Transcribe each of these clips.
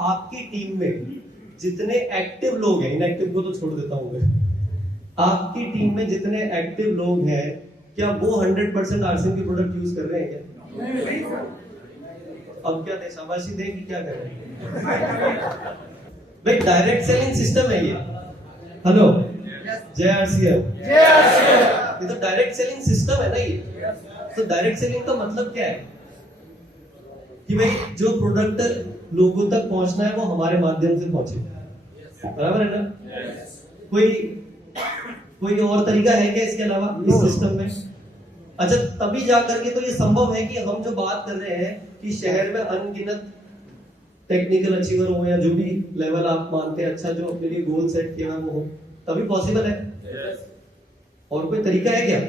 आपकी टीम में जितने एक्टिव लोग हैं, इनएक्टिव को तो छोड़ देता हूं मैं, आपकी टीम में जितने एक्टिव लोग हैं, क्या वो 100% आरसीएम की प्रोडक्ट यूज कर रहे हैं क्या? अब क्या दे, शाबाशी दें कि क्या करें? भाई डायरेक्ट सेलिंग सिस्टम है ये। हेलो, जय आरसीएम, ये तो डायरेक्ट सेलिंग सिस्टम है ना ये। तो डायरेक्ट सेलिंग का मतलब क्या है कि भाई जो प्रोडक्ट लोगों तक पहुंचना है वो हमारे माध्यम से पहुंचे, बराबर है ना? कोई और तरीका है क्या इसके अलावा इस सिस्टम में? अच्छा, तभी जाकर के तो ये संभव है कि हम जो बात कर रहे हैं कि शहर में अनगिनत टेक्निकल अचीवर हो या जो भी लेवल आप मानते हैं अच्छा, जो अपने लिए गोल सेट किया है वो हो, तभी पॉसिबल है। और कोई तरीका है क्या?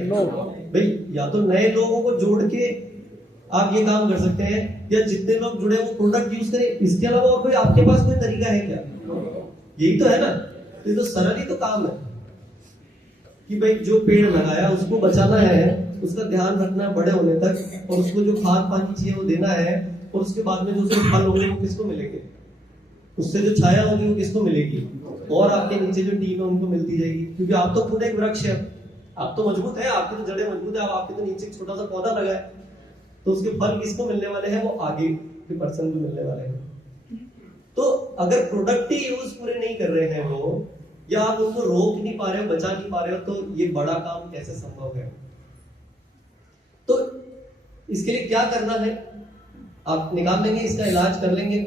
भाई या तो नए लोगों को जोड़ के आप ये काम कर सकते हैं, या जितने लोग जुड़े वो प्रोडक्ट यूज करें। इसके अलावा और कोई आपके पास कोई तरीका है क्या? यही तो है ना, ये तो सरल ही तो काम है कि भाई जो पेड़ लगाया उसको बचाना है, उसका ध्यान रखना है बड़े होने तक, और उसको जो खाद पानी चाहिए वो देना है, और उसके बाद में जो उसके फल होंगे वो किसको मिलेंगे, उससे जो छाया होगी वो किसको मिलेगी, और आपके नीचे जो टीम है उनको मिलती जाएगी। क्योंकि आप तो खुद एक वृक्ष है, आप तो मजबूत है, आपकी तो जड़ें मजबूत है, आपके तो नीचे एक छोटा सा पौधा लगा है, तो उसके फल किसको मिलने वाले हैं? वो आगे के पर्सन को मिलने वाले हैं। तो अगर प्रोडक्ट ही यूज पूरे नहीं कर रहे हैं वो, या आप उनको रोक नहीं पा रहे हो, बचा नहीं पा रहे हो, तो ये बड़ा काम कैसे संभव है? तो इसके लिए क्या करना है? आप निकाल लेंगे, इसका इलाज कर लेंगे।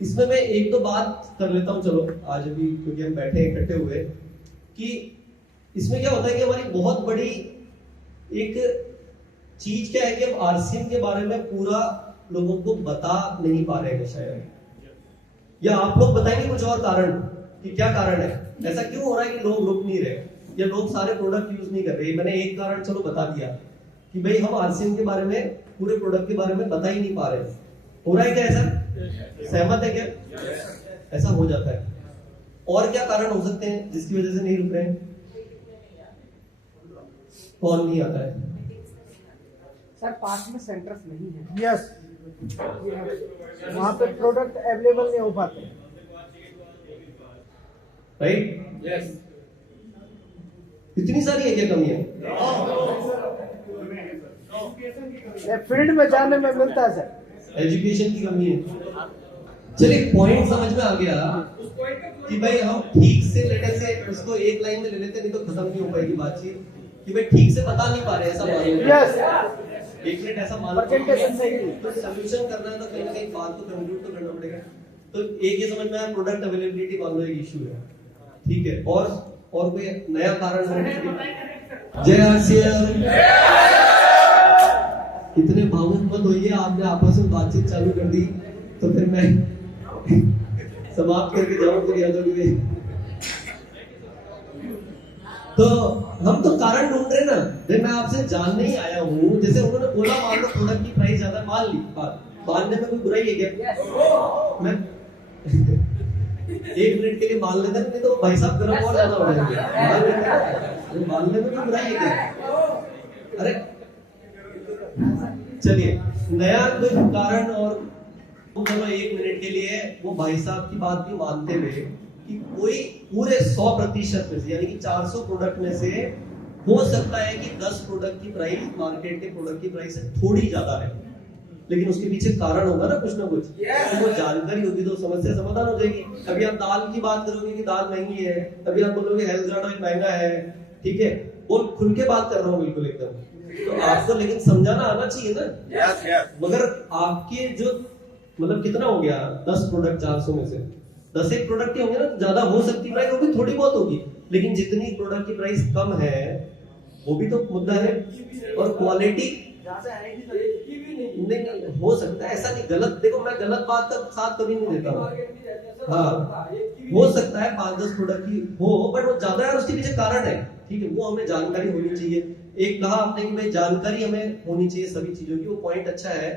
इसमें मैं एक दो बात कर लेता हूं, चलो आज अभी, क्योंकि हम बैठे इकट्ठे हुए, कि इसमें क्या होता है कि हमारी बहुत बड़ी एक चीज क्या है कि हम आरसीएम के बारे में पूरा लोगों को बता नहीं पा रहे हैं शायद, या आप लोग बताएंगे कुछ और कारण कि क्या कारण है, ऐसा क्यों हो रहा है कि लोग रुक नहीं रहे या लोग सारे प्रोडक्ट यूज नहीं कर रहे। मैंने एक कारण चलो बता दिया कि भाई हम आरसीएम के बारे में, पूरे प्रोडक्ट के बारे में बता ही नहीं पा रहे। हो रहा है क्या ऐसा? सहमत है क्या? ऐसा हो जाता है। और क्या कारण हो सकते हैं जिसकी वजह से नहीं रुक रहे हैं? कौन नहीं आता है? सर पास में सेंटर्स नहीं है। यस, वहाँ पे प्रोडक्ट अवेलेबल नहीं हो पाते। राइट? यस। इतनी सारी है क्या कमी है? फील्ड में जाने में मिलता है सर। एजुकेशन की कमी है। चलिए पॉइंट समझ में आ गया कि भाई हम ठीक से लेने से उसको एक लाइन में ले लेते, नहीं तो खत्म नहीं हो पाएगी बातचीत, कि भाई ठीक से बता नहीं पा रहे, ऐसा मान लो। यस, एक मिनट ऐसा मान लो, तो सोल्यूशन करना है तो कहीं ना कहीं बात को कंक्लूड तो करना पड़ेगा। तो एक ये समझ में आया, प्रोडक्ट अवेलेबिलिटी मान लो एक इशू है, ठीक है, और कोई नया कारण है? जय आरसीएम। इतने भावुक मत होइए, आपने आपस में बातचीत चालू कर दी तो फिर मैं समाप्त करके जाऊं फिर यादव के। तो हम तो कारण ढूंढ रहे ना, मैं आपसे जानने ही आया हूँ। जैसे उन्होंने बोला मान लो प्रोडक्ट की प्राइस ज्यादा, मान ली बात, मानने में कोई बुराई है क्या? मैं एक मिनट के लिए मान लेते, नहीं तो भाई साहब गर्म और ज्यादा हो जाएंगे। मानने में कोई बुराई है क्या? अरे चलिए, नया कोई कारण, और चलो एक मिनट के लिए वो भाई साहब की बात भी मानते हुए कि कोई पूरे 100% में से, यानी कि 400 प्रोडक्ट में से हो सकता है कि 10 प्रोडक्ट की प्राइस मार्केट के प्रोडक्ट की प्राइस से थोड़ी ज्यादा है, लेकिन उसके पीछे कारण होगा ना कुछ ना कुछ। तो वो जानकारी होगी तो समस्या समाधान हो जाएगी। अभी आप दाल की बात करोगे कि दाल महंगी है, अभी आप बोलोगे हेल्थ गार्ड ऑयल महंगा है, ठीक है, वो खुल के बात कर रहा हूँ बिल्कुल एकदम। तो आपको लेकिन समझाना आना चाहिए ना। मगर आपके जो मतलब कितना हो गया, 10 प्रोडक्ट 400 में से 10 एक प्रोडक्ट ही होंगे ना, ज्यादा हो सकती प्राइस, वो भी थोड़ी बहुत होगी, लेकिन जितनी प्रोडक्ट की प्राइस कम है वो भी तो मुद्दा है। और क्वालिटी नहीं हो सकता है, ऐसा नहीं, गलत, देखो मैं गलत बात का साथ कभी नहीं देता हूँ। हाँ, हो सकता है 5-10 प्रोडक्ट की हो, बट वो ज्यादा है, उसके पीछे कारण है, ठीक है, वो हमें जानकारी होनी चाहिए। एक कहा आपने कि भाई जानकारी हमें होनी चाहिए सभी चीजों की, वो पॉइंट अच्छा है।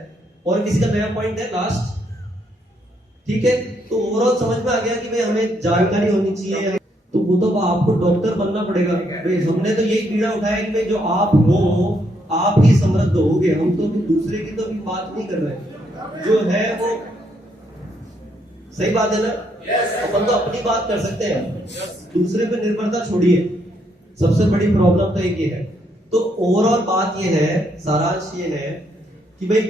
और किसी का नया पॉइंट है लास्ट, ठीक है, तो ओवरऑल समझ में आ गया कि भाई हमें जानकारी होनी चाहिए। तो वो तो आपको डॉक्टर बनना पड़ेगा भाई। हमने तो यही पीड़ा उठाया कि भाई जो आप हो आप ही समृद्ध होगे, हम तो दूसरे की तो अभी बात नहीं कर रहे, जो है वो सही बात है ना? अपन तो अपनी बात कर सकते हैं, दूसरे पे निर्भरता छोड़िए। सबसे बड़ी प्रॉब्लम तो एक ये है। तो ओवरऑल बात ये है, सारांश ये है कि भाई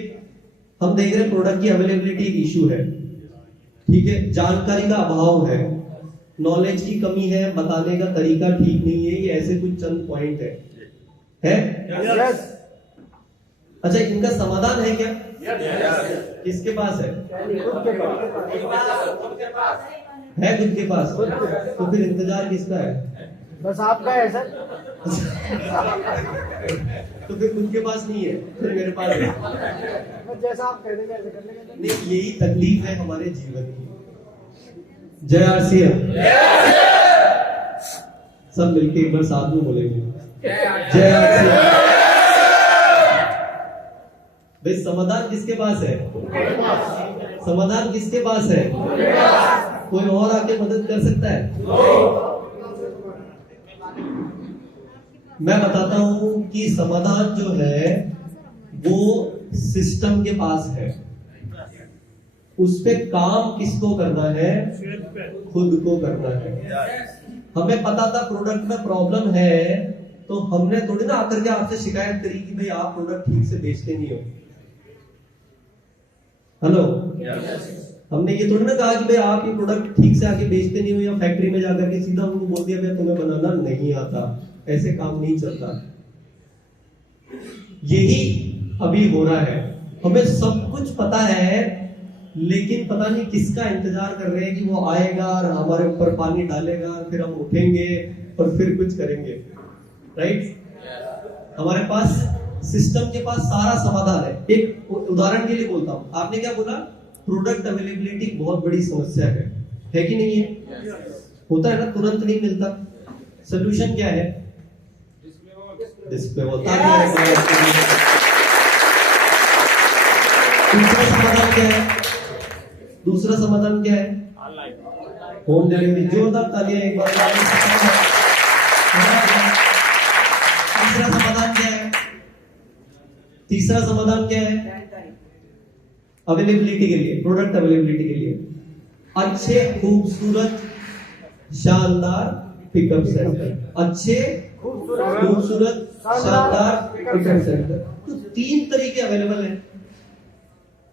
हम देख रहे हैं प्रोडक्ट की अवेलेबिलिटी एक इशू है, ठीक है, जानकारी का अभाव है, नॉलेज की कमी है, बताने का तरीका ठीक नहीं है, ये ऐसे कुछ चंद पॉइंट है? यस अच्छा, इनका समाधान है क्या? किसके पास है? खुद के पास है खुद के पास, तो फिर इंतजार किसका है? बस आपका है सर। तो फिर खुद के पास नहीं है, फिर मेरे पास है। बस जैसा आप कह देंगे ऐसे कर लेंगे। नहीं, यही तकलीफ है हमारे जीवन की। जय आरसीएम। सब मिलके एक बार साथ में बोलेंगे जय आरसीएम। भाई समाधान किसके पास है? समाधान किसके पास है? कोई और आके मदद कर सकता है? मैं बताता हूं कि समाधान जो है वो सिस्टम के पास है। उस पे काम किसको करना है? खुद को करना है। हमें पता था प्रोडक्ट में प्रॉब्लम है, तो हमने थोड़ी ना आकर के आपसे शिकायत करी कि भाई आप प्रोडक्ट ठीक से बेचते नहीं हो। हेलो, हमने ये थोड़ी ना कहा कि भाई आप ये प्रोडक्ट ठीक से आके बेचते नहीं हो, या फैक्ट्री में जाकर के सीधा उनको बोल दिया भाई तुम्हें बनाना नहीं आता। ऐसे काम नहीं चलता। यही अभी हो रहा है। हमें सब कुछ पता है, लेकिन पता नहीं किसका इंतजार कर रहे हैं कि वो आएगा और हमारे ऊपर पानी डालेगा, फिर हम उठेंगे और फिर कुछ करेंगे। राइट? हमारे पास सिस्टम के पास सारा समाधान है। एक उदाहरण के लिए बोलता हूं, आपने क्या बोला? प्रोडक्ट अवेलेबिलिटी बहुत बड़ी समस्या है कि नहीं है? होता है ना, तुरंत नहीं मिलता। सोल्यूशन क्या है? डिस्प्ले होता है। दूसरा समाधान क्या है? दूसरा समाधान क्या है? Home delivery. जोरदार तालियां एक बार। तीसरा समाधान क्या है? तीसरा समाधान क्या है? अवेलेबिलिटी के लिए, प्रोडक्ट अवेलेबिलिटी के लिए अच्छे खूबसूरत शानदार पिकअप सेंटर। अच्छे खूबसूरत शानदार पिकअप सेंटर। तो 3 तरीके अवेलेबल हैं।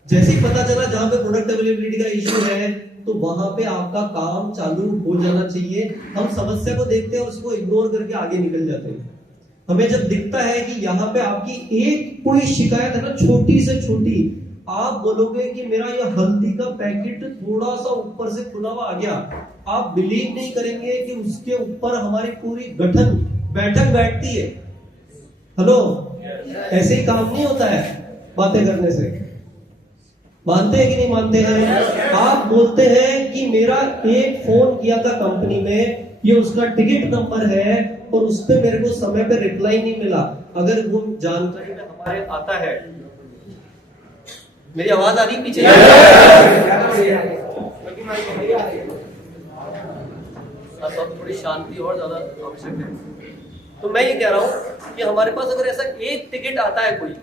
जैसे ही पता चला जहां पे प्रोडक्ट अवेलेबिलिटी का इश्यू है, तो वहां पे आपका काम चालू हो जाना चाहिए। हम समस्या को देखते हैं और उसको इग्नोर करके आगे निकल जाते हैं। हमें जब दिखता है कि यहाँ पे आपकी एक कोई शिकायत है ना, छोटी से छोटी, आप बोलोगे कि मेरा ये हल्दी का पैकेट थोड़ा सा ऊपर से खुला हुआ आ गया, आप बिलीव नहीं करेंगे कि उसके ऊपर हमारी पूरी बैठक बैठती है। हेलो, ऐसे ही काम नहीं होता है बातें करने से। मानते हैं कि नहीं मानते हैं? आप बोलते हैं कि मेरा एक फोन किया था कंपनी में, ये उसका टिकट नंबर है और उस पर मेरे को समय पे रिप्लाई नहीं मिला। अगर वो जानकारी में हमारे आता है, मेरी आवाज आ रही पीछे? थोड़ी शांति और ज्यादा आवश्यक है। तो मैं ये कह रहा हूं कि हमारे पास अगर ऐसा एक टिकट आता है कोई,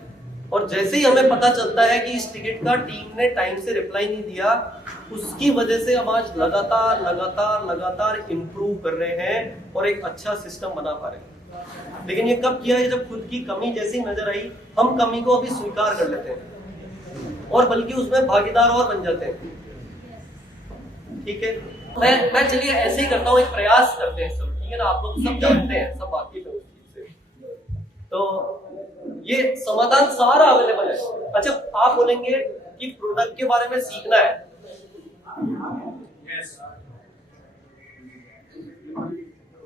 और जैसे ही हमें पता चलता है कि इस टिकट का टीम ने टाइम से रिप्लाई नहीं दिया, उसकी वजह से हम आज लगातार इंप्रूव कर रहे हैं और एक अच्छा सिस्टम बना पा रहे हैं। लेकिन ये कब किया है? जब खुद की कमी जैसी नजर आई, हम कमी को अभी स्वीकार कर लेते हैं और बल्कि उसमें भागीदार और बन जाते हैं। ठीक है, मैं चलिए ऐसे ही करता हूँ, एक प्रयास करते हैं सब। ठीक है ना? आप लोग सब जानते हैं, सब वाकिफ है उस चीज से। तो ये समाधान सारा अवेलेबल है। अच्छा, आप बोलेंगे कि प्रोडक्ट के बारे में सीखना है।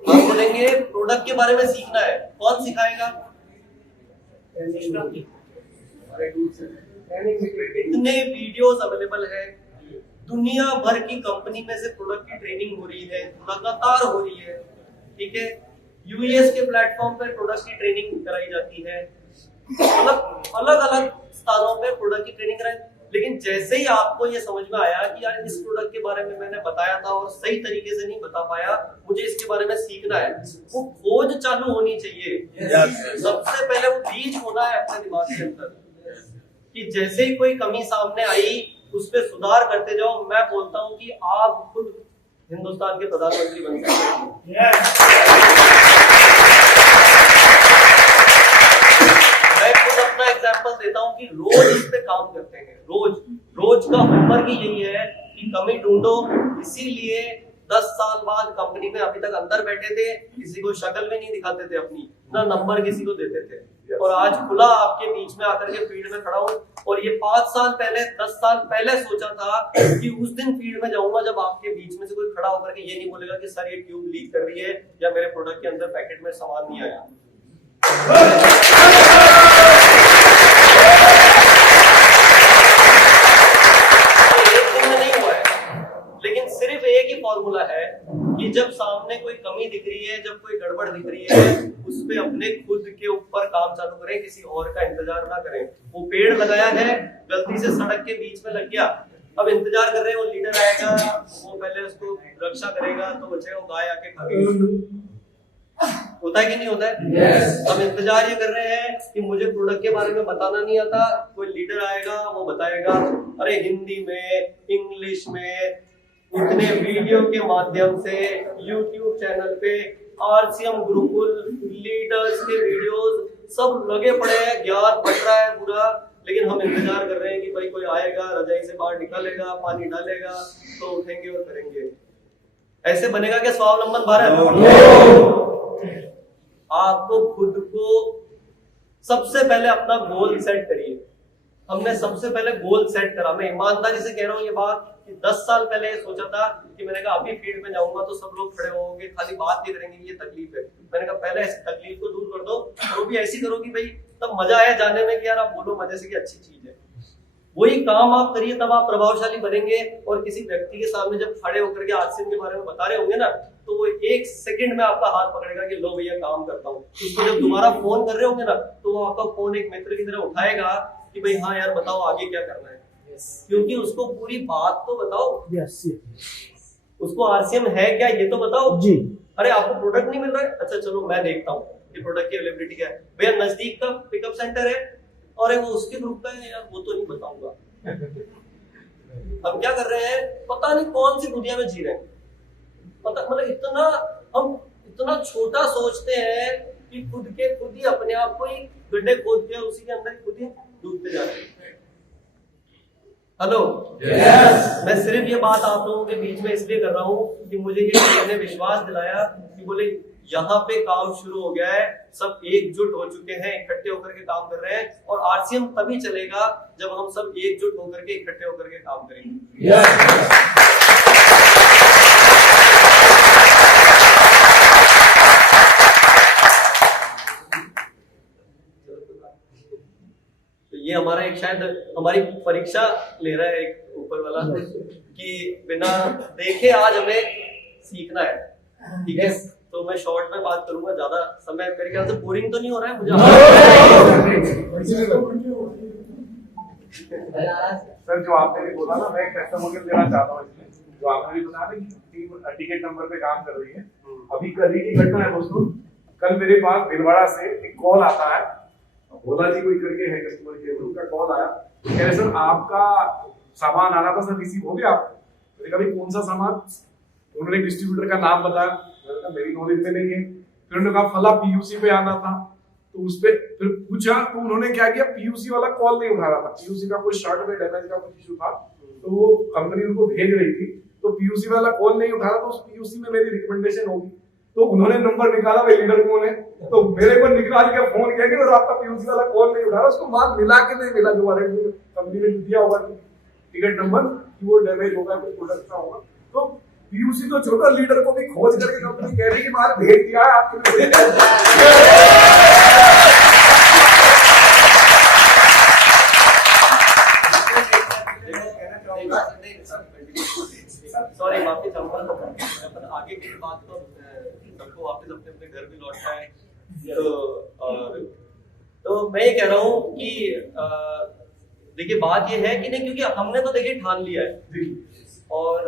आप बोलेंगे प्रोडक्ट के बारे में सीखना है, कौन सिखाएगा? इतने वीडियोस अवेलेबल है, दुनिया भर की कंपनी में से प्रोडक्ट की ट्रेनिंग हो रही है, लगातार हो रही है। ठीक है, यूएस के प्लेटफॉर्म पर प्रोडक्ट की ट्रेनिंग कराई जाती है, अलग अलग स्थानों पे प्रोडक्ट की ट्रेनिंग कराई। लेकिन जैसे ही आपको ये समझ में आया कि यार इस प्रोडक्ट के बारे में मैंने बताया था और सही तरीके से नहीं बता पाया, मुझे इसके बारे में सीखना है, वो खोज चालू होनी चाहिए। सबसे पहले वो बीज होना है अपने दिमाग के अंदर कि जैसे ही कोई कमी सामने आई उस पर सुधार करते जाओ। मैं बोलता हूं कि आप खुद हिंदुस्तान के प्रधानमंत्री बन सकते हैं। मैं खुद अपना एग्जांपल देता हूं कि रोज इस पे काम करते हैं। रोज का होमवर्क ही यही है कि कमी ढूंढो। इसीलिए 10 साल बाद कंपनी में अभी तक अंदर बैठे थे, किसी को शक्ल भी नहीं दिखाते थे अपनी, ना नंबर किसी को देते थे, और आज खुला आपके बीच में आकर के फील्ड में खड़ा हूं। और ये 5 साल पहले 10 साल पहले सोचा था कि उस दिन फील्ड में जाऊंगा जब आपके बीच में से कोई खड़ा होकर के ये नहीं बोलेगा कि सर ये ट्यूब लीक कर रही है या मेरे प्रोडक्ट के अंदर पैकेट में सामान नहीं आया। लेकिन सिर्फ एक ही फॉर्मूला है कि जब सामने कोई कमी दिख रही है, जब कोई गड़बड़ दिख रही है, उस पे अपने खुद के ऊपर काम चालू करें, किसी और का इंतजार ना करें। वो पेड़ लगाया है, गलती से सड़क के बीच में लग गया, अब इंतजार कर रहे हैं वो लीडर आएगा, वो पहले उसको रक्षा करेगा तो बचेगा, वो गाय आके खाएगी। होता है कि नहीं होता है? yes. हम इंतजार ये कर रहे हैं कि मुझे प्रोडक्ट के बारे में बताना नहीं आता, कोई लीडर आएगा वो बताएगा। अरे हिंदी में, इंग्लिश में, इतने वीडियो के माध्यम से YouTube चैनल पे RCM गुरुकुल लीडर्स के वीडियोस सब लगे पड़े हैं, ज्ञान बढ़ रहा है पूरा। लेकिन हम इंतजार कर रहे हैं कि भाई कोई आएगा, रजाई से बाहर निकालेगा, पानी डालेगा तो उठेंगे और करेंगे। ऐसे बनेगा क्या स्वावलंबन भारत? आपको खुद को सबसे पहले अपना गोल सेट करिए। हमने सबसे पहले गोल सेट करा। मैं ईमानदारी से कह रहा हूँ ये बात कि 10 साल पहले सोचा था कि मैंने कहा अभी फील्ड में जाऊंगा तो सब लोग खड़े होंगे, खाली बात नहीं करेंगे ये तकलीफ है। मैंने कहा पहले ऐसी तकलीफ को दूर कर दो, और वो भी ऐसी करो कि भाई तब मजा आया जाने में कि यार आप बोलो मजे से कि अच्छी चीज है। वही काम आप करिए, तब आप प्रभावशाली बनेंगे। और किसी व्यक्ति के सामने जब खड़े होकर के RCM के बारे में बता रहे होंगे ना, तो वो 1 सेकंड में आपका हाथ पकड़ेगा कि लो भैया काम करता हूँ। उसको जब दोबारा फोन कर रहे होंगे ना, तो वो आपका फोन एक मित्र की तरह उठाएगा कि भाई हाँ यार बताओ आगे क्या करना है। क्योंकि उसको पूरी बात तो बताओ। उसको RCM है क्या ये तो बताओ जी। अरे आपको प्रोडक्ट नहीं मिल रहा है, अच्छा चलो मैं देखता हूँ कि प्रोडक्ट की अवेलेबिलिटी क्या है। भैया नजदीक का पिकअप सेंटर है, और वो उसके ग्रुप का है यार, वो तो नहीं बताऊंगा। हम क्या कर रहे हैं, पता नहीं कौन सी दुनिया में जी रहे हैं। पता मतलब हम इतना छोटा सोचते हैं कि खुद ही अपने आप को ही गड्ढे खोद के उसी के अंदर खुद ही डूबते जा रहे हैं। Hello yes. मैं सिर्फ ये बात आप लोगों के बीच में इसलिए कर रहा हूँ कि मुझे ये विश्वास दिलाया कि बोले यहाँ पे काम शुरू हो गया है, सब एकजुट हो चुके हैं, इकट्ठे होकर के काम कर रहे हैं। और RCM तभी चलेगा जब हम सब एकजुट होकर के इकट्ठे होकर के काम करेंगे। तो ये हमारा एक शायद हमारी परीक्षा ले रहा है एक ऊपर वाला कि बिना देखे आज हमें सीखना है। ठीक है, तो मैं शॉर्ट में बात करूंगा, ज्यादा समय मेरे ख्याल से बोरिंग तो नहीं हो रहा है मुझे। सर जो आपने भी बोला ना, मैं एक टेस्टिमोनियल देना चाहता हूँ इसमें। जो आपने भी बताया कि टीम टिकट नंबर पे काम कर रही है, अभी कल ही की घटना है दोस्तों। कल मेरे पास भीलवाड़ा से एक कॉल आता है, भोला जी कोई करके है कस्टमर केयर, उनका कॉल आया, कह रहे सर आपका सामान आ रहा था सर, रिसीव हो गया आप? मैंने कहा कौन सा सामान? उन्होंने डिस्ट्रीब्यूटर का नाम बताया, मेरी नॉलेज में नहीं है। फिर उन्होंने कहा फला PUC पे आना था, तो उस पे फिर पूछा तो उन्होंने क्या किया, PUC वाला कॉल नहीं उठा रहा था। PUC का कोई शर्ट में डैमेज का कुछ इशू था, तो वो कंपनी उनको भेज रही थी, तो PUC वाला कॉल नहीं उठा रहा, तो उस PUC में मेरी रिकमेंडेशन होगी। तो उन्होंने नंबर निकाला, भाई लीडर कौन है, तो मेरे को निकाल के फोन किया कि और आपका PUC वाला कॉल नहीं उठा रहा। उसको माल मिला के नहीं मिला, जो वारंटी कंपनी ने दिया होगा टिकट नंबर कि वो डैमेज होगा, कुछ प्रोडक्ट का होगा। तो PUC तो छोटा, लीडर को भी खोज करके कंपनी कह रही कि माल भेज दिया है आपके। सॉरी माफी चाहूंगा, आगे की बात तो सबको वापस अपने अपने घर भी लौटना है। तो मैं ये कह रहा हूँ कि देखिए बात ये है कि नहीं, क्योंकि हमने तो देखिए ठान लिया है और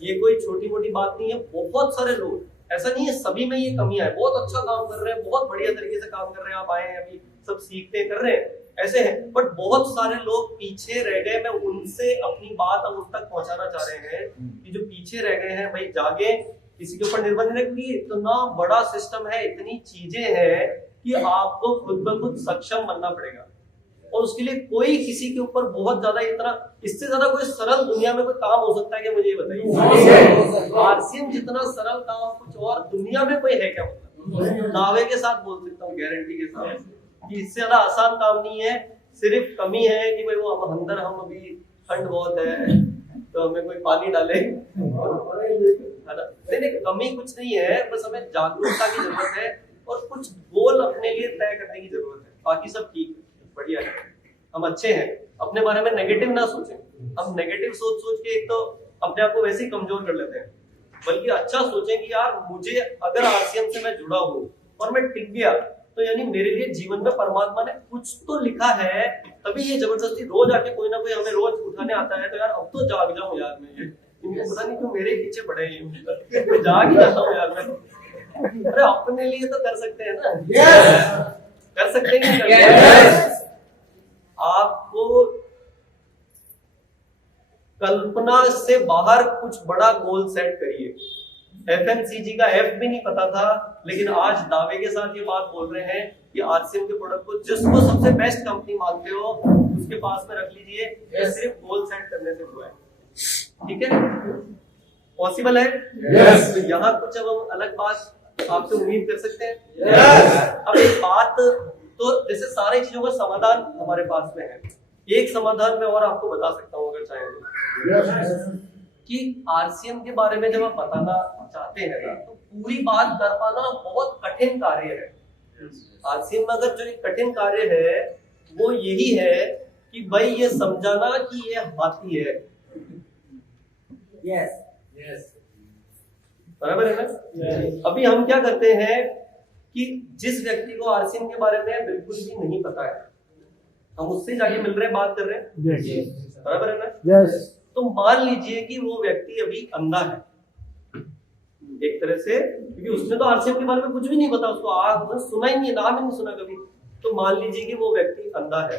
ये कोई छोटी मोटी बात नहीं है। बहुत सारे लोग, ऐसा नहीं है सभी में ये कमियां है, बहुत अच्छा काम कर रहे हैं, बहुत बढ़िया तरीके से काम कर रहे हैं। आप आए हैं अभी सब सीखते कर रहे हैं, ऐसे हैं, बट बहुत सारे लोग पीछे रह गए। मैं उनसे अपनी बात अब उन तक पहुंचाना चाह रहे हैं कि जो पीछे रह गए हैं भाई जागे, किसी के ऊपर निर्भर नहीं रखिए। इतना बड़ा सिस्टम है, इतनी चीजें हैं कि आपको खुद ब खुद सक्षम बनना पड़ेगा, और उसके लिए कोई किसी के ऊपर बहुत ज्यादा इतना, इससे ज्यादा कोई सरल दुनिया में कोई काम हो सकता है कि मुझे ये बताइए। आरसीएम जितना सरल काम कुछ और दुनिया में कोई है क्या? मतलब दावे के साथ बोल सकता हूँ, गारंटी के साथ, कि इससे ज्यादा आसान काम नहीं है। सिर्फ कमी है कि भाई वो अब अंदर हम अभी ठंड बहुत है तो हमें कोई पानी डाले, नहीं, कमी कुछ नहीं है, बस हमें जागरूकता की जरूरत है और कुछ गोल अपने लिए तय करने की जरूरत है। बाकी सब ठीक है, बढ़िया है, हम अच्छे हैं। अपने बारे में नेगेटिव ना सोचें। हम नेगेटिव सोच के एक तो अपने आप को वैसे ही कमजोर कर लेते हैं, बल्कि अच्छा सोचें कि यार मुझे अगर आरसीएम से मैं जुड़ा हूँ और मैं टिक गया तो यानी मेरे लिए जीवन में परमात्मा ने कुछ तो लिखा है, तभी ये जबरदस्ती रोज आके कोई ना कोई हमें रोज उठाने आता है। तो यार अब तो जाग जाऊं यार, मैं इनको पता नहीं क्यों मेरे पीछे पड़े हैं, मैं जाग ही जाता हूँ यार मैं। अरे अपने लिए तो कर सकते हैं ना, कर सकते हैं। आपको कल्पना से बाहर कुछ बड़ा गोल सेट करिए। एफएमसीजी का एफ भी नहीं पता था, लेकिन आज दावे के साथ ये बात बोल रहे हैं कि आरसीएम के प्रोडक्ट को जिसको सबसे बेस्ट कंपनी मानते हो उसके पास में रख लीजिए। ये सिर्फ गोल सेट करने से हुआ है, ठीक है, पॉसिबल है। तो यहाँ कुछ अब हम अलग बात आपसे उम्मीद कर सकते हैं। अब एक बात, तो जैसे सारी चीजों का समाधान हमारे पास में है। एक समाधान मैं और आपको बता सकता हूँ अगर चाहें तो, कि आरसीएम के बारे में जब आप बताना चाहते हैं ना, तो पूरी बात कर पाना बहुत कठिन कार्य है। आरसीएम में अगर जो एक कठिन कार्य है वो यही है कि भाई ये समझाना कि ये हाथी है। यस बराबर है ना? अभी हम क्या करते हैं कि जिस व्यक्ति को आरसीएम के बारे में बिल्कुल भी नहीं पता है, हम उससे जाके मिल रहे हैं, बात कर रहे हैं, बराबर है ना? यस। तो मान लीजिए कि वो व्यक्ति अभी अंधा है एक तरह से, क्योंकि उसने तो आरसीएम के बारे में कुछ भी नहीं पता, उसको सुना ही नहीं, नाम ही नहीं सुना कभी। तो मान लीजिए कि वो व्यक्ति अंधा है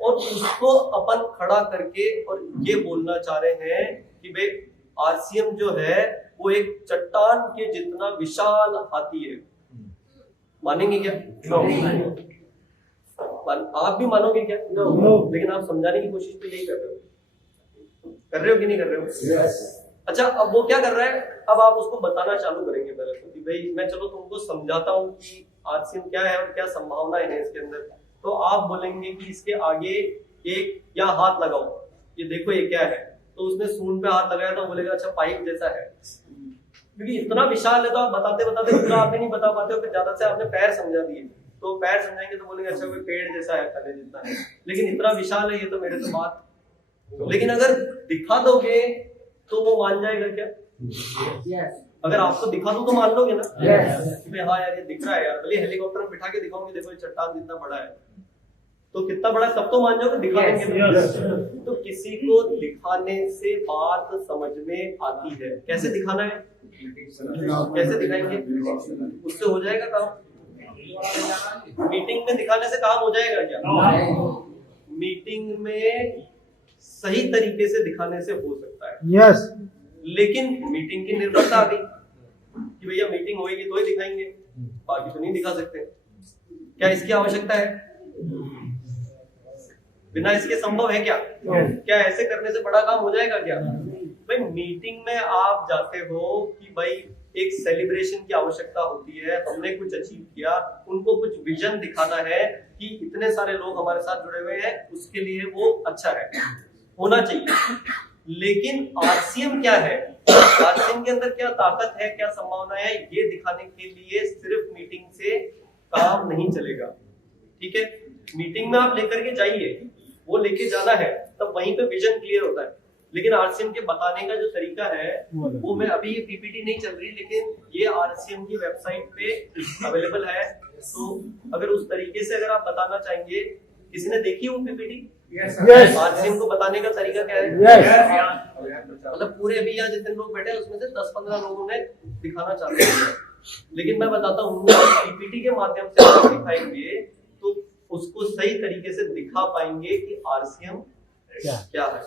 और उसको अपन खड़ा करके और ये बोलना चाह रहे हैं कि भाई आरसीएम जो है वो एक चट्टान के जितना विशाल हाथी है। मानेंगे क्या? आप भी मानोगे क्या? लेकिन आप समझाने की कोशिश तो यही कर रहे हो कि नहीं कर रहे हो? अच्छा, अब वो क्या कर रहा है, अब आप उसको बताना चालू करेंगे पहले तो कि भाई मैं चलो तुमको समझाता हूँ कि आरसीएम क्या है और क्या संभावनाएं हैं इसके अंदर। तो आप बोलेंगे कि इसके आगे एक या हाथ लगाओ, ये देखो ये क्या है। तो उसने सूंड पे हाथ लगाया तो बोलेगा अच्छा पाइप जैसा है, क्योंकि इतना विशाल है। तो आप बताते बताते पूरा आप ही नहीं बता पाते हो, फिर ज्यादा से आपने पैर समझा दिए, तो पैर समझाएंगे तो बोलेंगे अच्छा कोई पेड़ जैसा है, तने जितना है, लेकिन इतना विशाल है ये तो मेरे तो बात। लेकिन अगर दिखा दोगे तो वो मान जाएगा क्या? अगर आपको दिखा दो तो मान लोगे ना? कि हाँ यार ये दिख रहा है यार, भले हेलीकॉप्टर में बिठा के दिखाओगे, देखो ये चट्टान जितना बड़ा है, तो कितना बड़ा है तब तो मान जाओगे, दिखा देंगे। तो किसी को दिखाने से बात समझ में आती है। कैसे दिखाना है, कैसे दिखाएंगे, उससे हो जाएगा काम? मीटिंग में दिखाने से काम हो जाएगा क्या? मीटिंग में सही तरीके से दिखाने से हो सकता है, यस। लेकिन मीटिंग की निर्भरता आ गई कि भैया मीटिंग होएगी तो ही दिखाएंगे, बाकी तो नहीं दिखा सकते। क्या इसकी आवश्यकता है? बिना इसके संभव है क्या? क्या ऐसे करने से बड़ा काम हो जाएगा क्या? भाई मीटिंग में आप जाते हो कि भाई एक सेलिब्रेशन की आवश्यकता होती है, हमने कुछ अचीव किया, उनको कुछ विजन दिखाना है कि इतने सारे लोग हमारे साथ जुड़े हुए हैं, उसके लिए वो अच्छा है, होना चाहिए। लेकिन आरसीएम क्या है, आरसीएम के अंदर क्या ताकत है, क्या संभावना है, ये दिखाने के लिए सिर्फ मीटिंग से काम नहीं चलेगा। ठीक है, मीटिंग में आप लेकर के जाइए, वो लेके जाना है, तब वहीं पे विजन क्लियर होता है। लेकिन आरसीएम के बताने का जो तरीका है वो, मैं अभी ये पीपीटी नहीं चल रही, लेकिन ये आरसीएम की वेबसाइट पे अवेलेबल है। तो अगर उस तरीके से अगर आप बताना चाहेंगे, किसी ने देखी वो पीपीटी? आरसीएम को बताने का तरीका क्या है? मतलब पूरे अभी यहाँ जितने लोग बैठे हैं उसमें से 10-15 लोगों ने दिखाना चाहते हैं, लेकिन मैं बताता हूँ पीपीटी के माध्यम से दिखाएंगे तो उसको सही तरीके से दिखा पाएंगे कि आरसीएम क्या है।